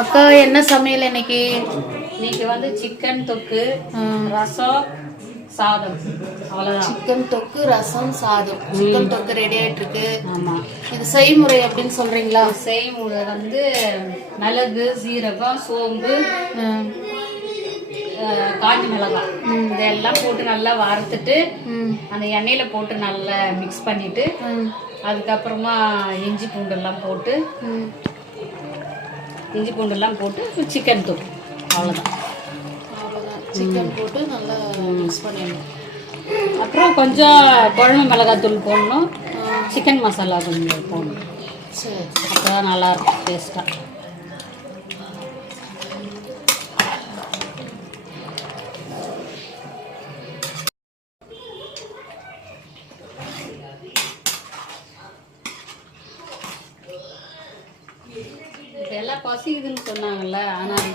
அக்கா என்ன சமையல் இன்னைக்கு? இன்னைக்கு வந்து சிக்கன் தொக்கு, ரசம், சாதம், அவ்வளோதான். சிக்கன் தொக்கு, ரசம், சாதம். சிக்கன் தொக்கு ரெடி ஆயிட்டு இருக்கு. ஆமாம். இது செய்முறை அப்படின்னு சொல்றீங்களா? செய்முறை வந்து மிளகு, சீரகம், சோம்பு, காஞ்சி மிளகாய் இதெல்லாம் போட்டு நல்லா வறுத்துட்டு அந்த எண்ணெயில போட்டு நல்லா மிக்ஸ் பண்ணிட்டு அதுக்கப்புறமா இஞ்சி பூண்டெல்லாம் போட்டு சிக்கன் தூள் அவ்வளோதான். சிக்கன் போட்டு நல்லா மிக்ஸ் பண்ணிடணும். அப்புறம் கொஞ்சம் குழம்பு மிளகாத்தூள் போடணும், சிக்கன் மசாலா கொஞ்சம் போடணும். சரி, அப்போ தான் நல்லாயிருக்கும் டேஸ்ட்டாக. இதெல்லாம் பசிக்குதுன்னு சொன்னாங்கல்ல, ஆனால்